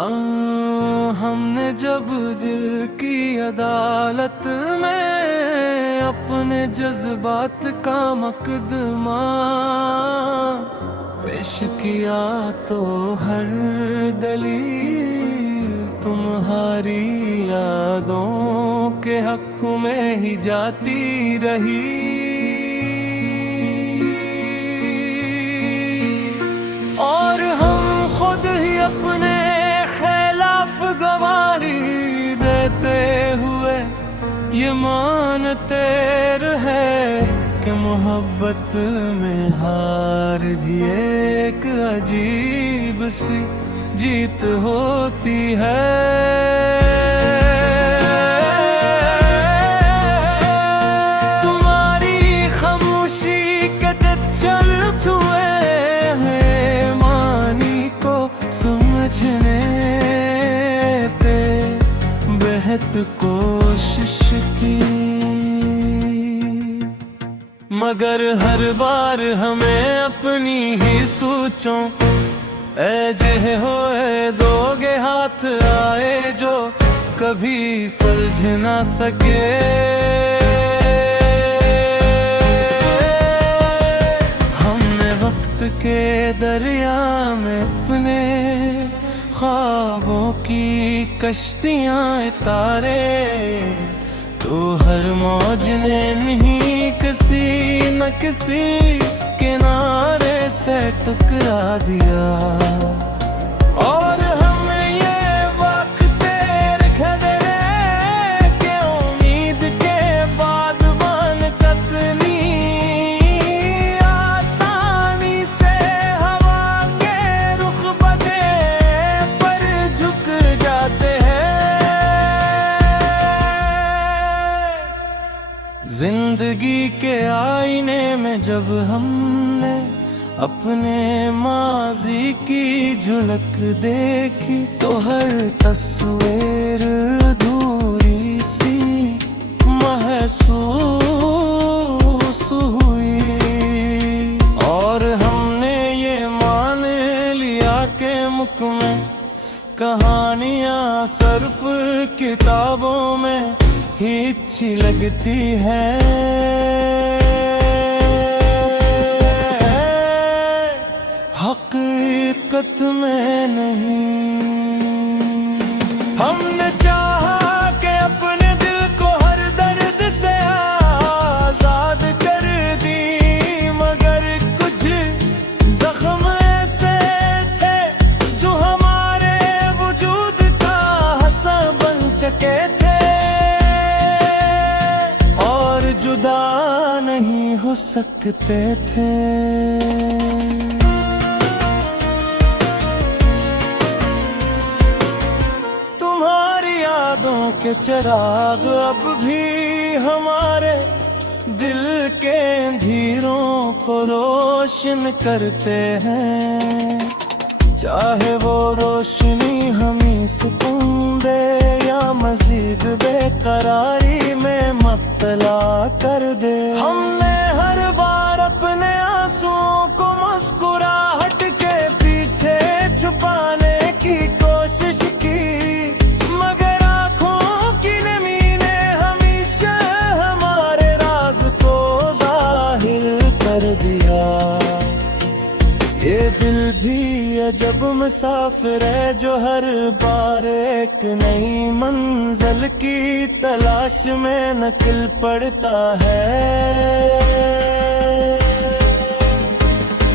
हमने जब दिल की अदालत में अपने जज्बात का मुकदमा पेश किया, तो हर दलील तुम्हारी यादों के हक में ही जाती रही। और हम खुद ही अपने खिलाफ गवाही देते हुए ये मानते रहे कि मोहब्बत में हार भी एक अजीब सी जीत होती है। तुम्हारी खामोशी के चल छुए हैं मानी को समझने ते बेहद कोशिश की, मगर हर बार हमें अपनी ही सोचों ऐजे होए दोगे हाथ आए जो कभी सुलझ ना सके। हमने वक्त के दरिया में अपने ख्वाबों की कश्तियां तारे, तो हर मौज ने नहीं किसी न किसी किनारे से टकरा दिया। और हम ये वक्त खतरे के उम्मीद के बाद बन कतनी आसानी से हवा के रुख बदे पर झुक जाते हैं। जिंदगी के आईने में जब हमने अपने माजी की झलक देखी, तो हर तस्वीर अधूरी सी महसूस हुई। और हमने ये मान लिया कि मुख में कहानियां सिर्फ किताबों में ही अच्छी लगती है। हकीकत में नहीं। हमने चाहा कि अपने दिल को हर दर्द से आजाद कर दी, मगर कुछ जख्म ऐसे थे जो हमारे वजूद का हिस्सा बन चुके थे और जुदा नहीं हो सकते थे। के चिराग अब भी हमारे दिल के अंधेरों को रोशन करते हैं, चाहे वो रोशनी हमें सुकून दे या मजीद बेकरारी में मुब्तला कर दे। हमने हर बार अपने आंसुओं को मुस्कुराहट के पीछे छुपाने की कोशिश की, ये दिल भी अजब मुसाफिर है जो हर बार एक नई मंजिल की तलाश में निकल पड़ता है,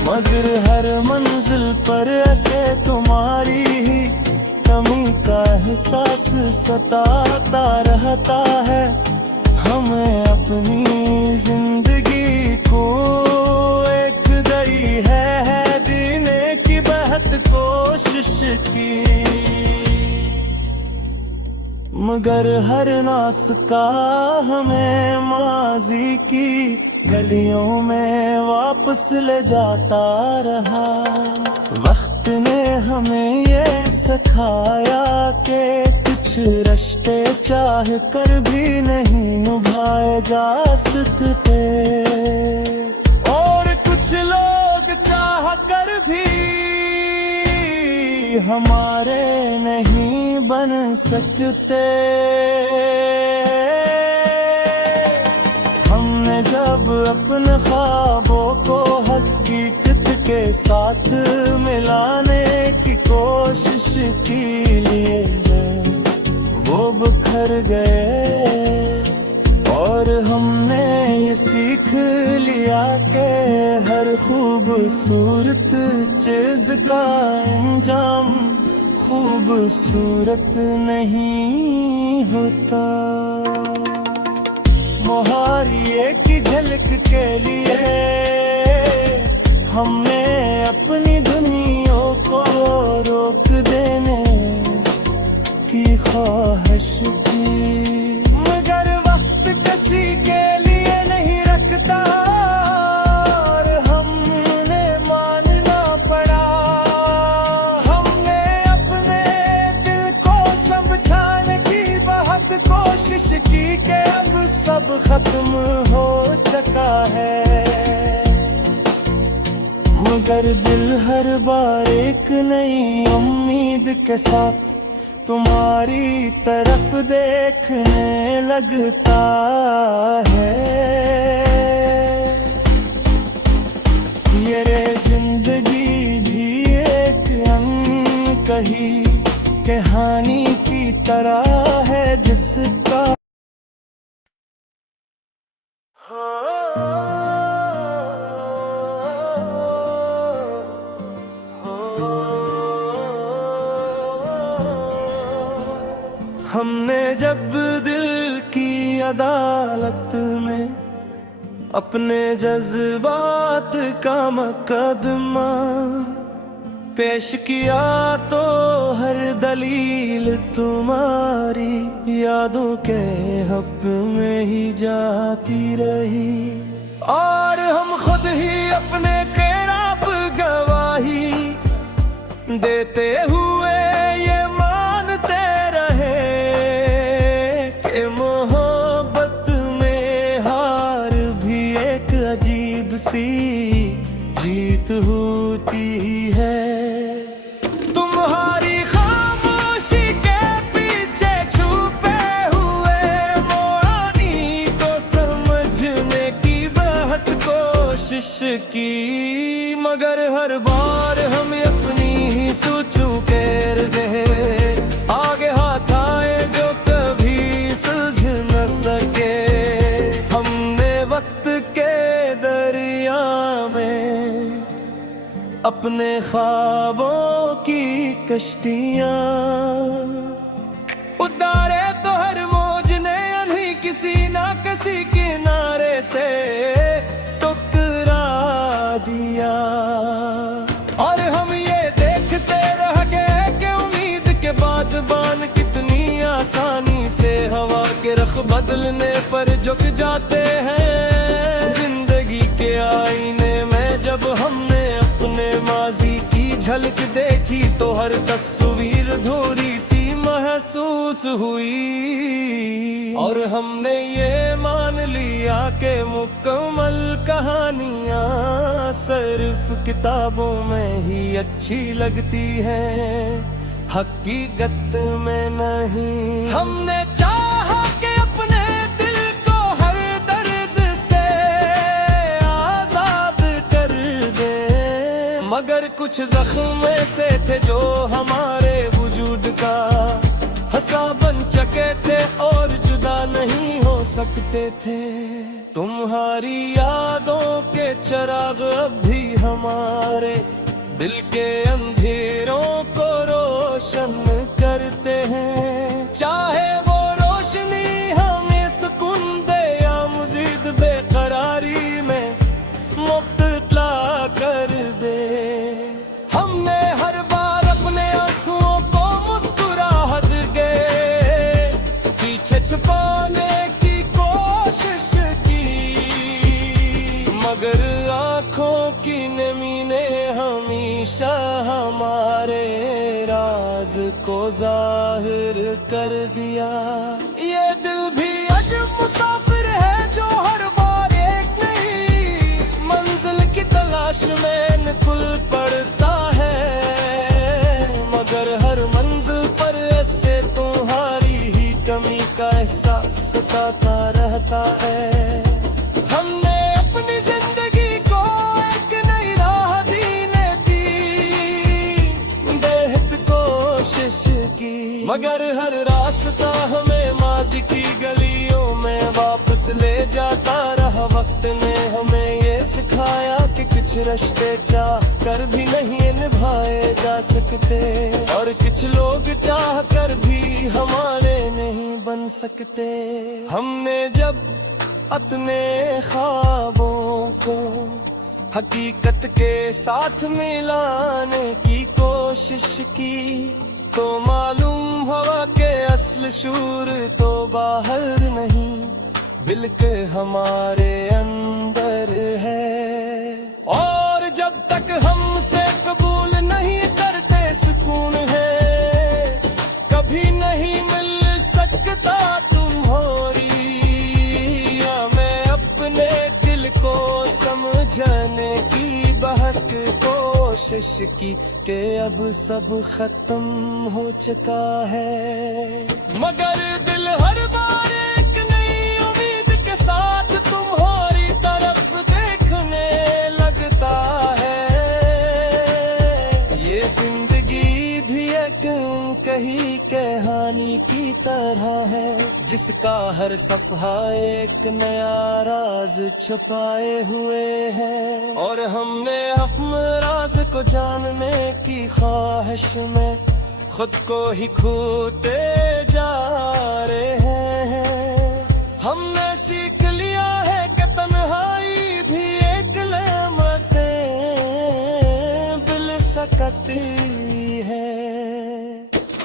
मगर हर मंजिल पर ऐसे तुम्हारी ही कमी का एहसास सताता रहता है। हमें अपनी जिंदगी को एक दरी है देने की बहुत कोशिश की, मगर हर नास का हमें माजी की गलियों में वापस ले जाता रहा। वक्त ने हमें ये सिखाया कि कुछ रिश्ते चाह कर भी नहीं निभाए जा सकते, और कुछ लोग चाह कर भी हमारे नहीं बन सकते। हमने जब अपने ख्वाबों को हकीकत के साथ मिलाने की कोशिश की लिए वो बिखर गए। और हमने ये सीख लिया कि हर खूबसूरत चीज का अंजाम खूबसूरत नहीं होता। मुहारिए की झलक के लिए हमने अपनी दुनिया को रोक देने की ख्वाहिश की। मगर वक्त किसी के लिए नहीं रखता और हमने मानना पड़ा। हमने अपने दिल को समझाने की बहुत कोशिश की कि अब सब खत्म हो चुका है। मगर दिल हर बार एक नई उम्मीद के साथ तुम्हारी तरफ देखने लगता है। ये रे जिंदगी भी एक अनकही कहानी की तरह है जिसका हमने जब दिल की अदालत में अपने जज्बात का मुकदमा पेश किया तो हर दलील तुम्हारी यादों के हक में ही जाती रही। और हम खुद ही अपने खिलाफ गवाही देते हुए ये मानते रहे कि मोहब्बत में हार भी एक अजीब सी जीत होती है। तुम्हारी खामोशी के पीछे छुपे हुए मोरानी को समझने की बहुत कोशिश की। मगर हर बार हम अपनी ही सोचों के रहे आगे हाथ आए जो कभी सुलझ न सके। हमने वक्त के दरिया में अपने ख्वाबों की कश्तियां उतारे तो हर मौज ने अभी किसी ना किसी किनारे से टकरा दिया। और हम ये देखते रह गए कि उम्मीद के बाद बान कितनी आसानी से हवा के रख बदलने पर झुक जाते हैं। जिंदगी के आईने में जब हमने अपने माजी की झलक देखी तो हर तस्वीर धूरी सी महसूस हुई। और हमने ये मान लिया कि मुकम्मल कहानियाँ सिर्फ किताबों में ही अच्छी लगती हैं, हकीकत में नहीं। हमने चाहा कि अपने दिल को हर दर्द से आजाद कर दे, मगर कुछ जख्म ऐसे थे जो हमारे वजूद का हंसा बन चुके थे और जुदा नहीं हो सकते थे। तुम्हारी यादों के चिराग अब भी हमारे दिल के अंधेरों को रोशन करते हैं। चाहे वो रोशनी हमें सुकून दे या मजीद बेकरारी में मुब्तला कर दे। हमने हर बार अपने आंसुओं को मुस्कुराहट के पीछे छुपाने की कोशिश की, मगर आँखों की नमी ने हमेशा हमारे राज को जाहिर कर दिया। ये दिल भी अजब मुसाफिर है जो हर बार एक नई मंजिल की तलाश में निकल पड़ता है, मगर जाता रहता है। हमने अपनी जिंदगी को एक नई राह दीने दी, बेहद कोशिश की, मगर हर रास्ता हमें माजी की गलियों में वापस ले जाता रहा। वक्त ने हमें ये सिखाया कि कुछ रिश्ते चाह कर भी नहीं निभाए जा सकते, और कुछ लोग चाह कर भी हमारे नहीं बन सकते। हमने जब अपने ख्वाबों को हकीकत के साथ मिलाने की कोशिश की, तो मालूम हुआ के असल शूर तो बाहर नहीं बल्कि हमारे अंदर है। और जब तक हमसे कबूल नहीं करते सुकून है, कभी नहीं मिल सकता तुम्हारी। मैं अपने दिल को समझने की बहक कोशिश की कि अब सब खत्म हो चुका है, मगर दिल हर बार एक नई उम्मीद के साथ तुम्हारी तरफ देखने लगता है। ये जिंदगी भी एक कही कहानी की तरह है, जिसका हर सफहा एक नया राज छुपाए हुए है। और हमने अपने राज को जानने की ख्वाहिश में खुद को ही खोते जा रहे हैं। हमने सीख लिया है कि तन्हाई भी एक नेमत बिल सकती है।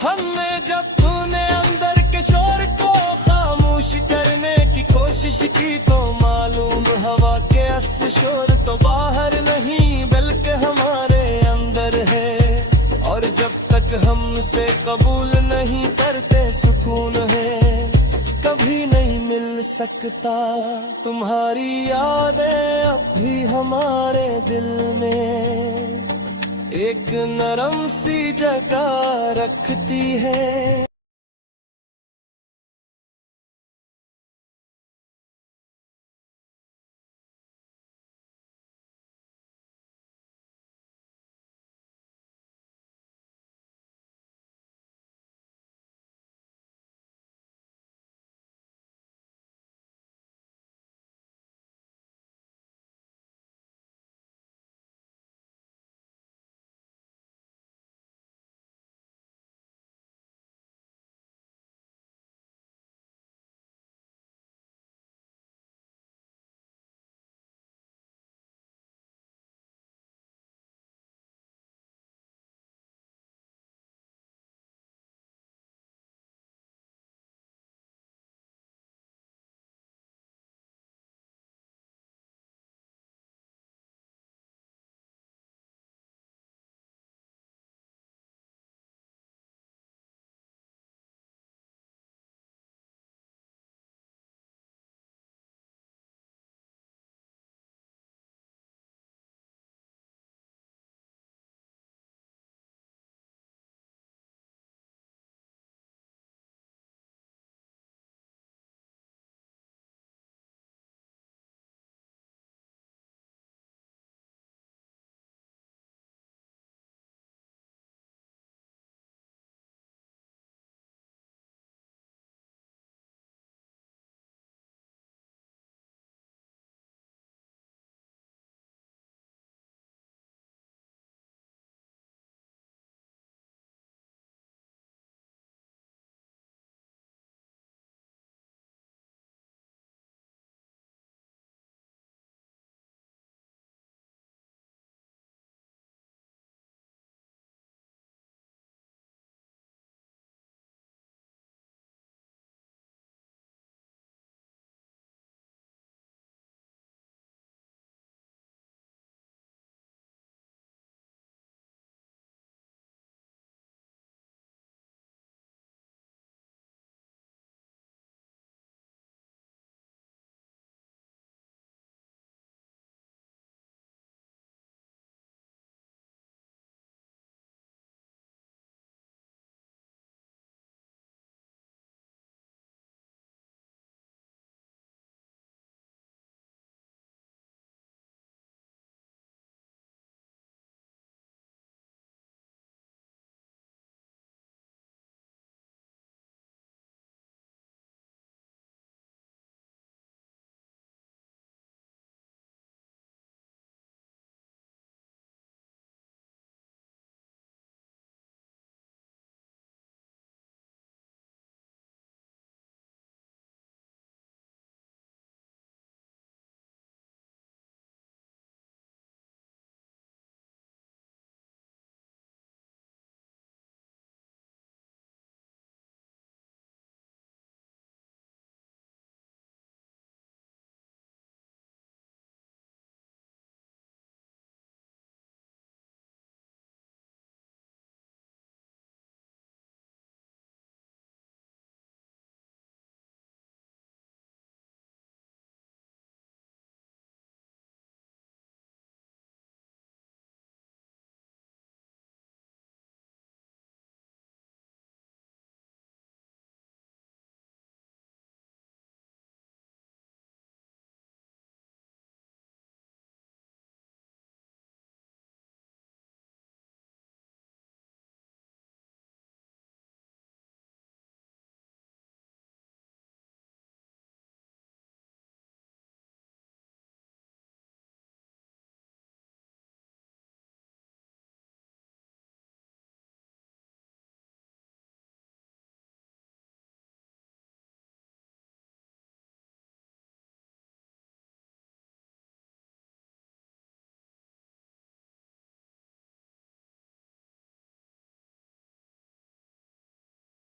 हमने जब तूने अंदर के शोर को खामोश करने की कोशिश की, तो मालूम हवा के असली शोर तो बाहर नहीं बल्कि हमारे अंदर है। और जब तक हमसे कबूल नहीं करते सुकून है, कभी नहीं मिल सकता। तुम्हारी यादें अब भी हमारे दिल में एक नरम सी जगह रखती है।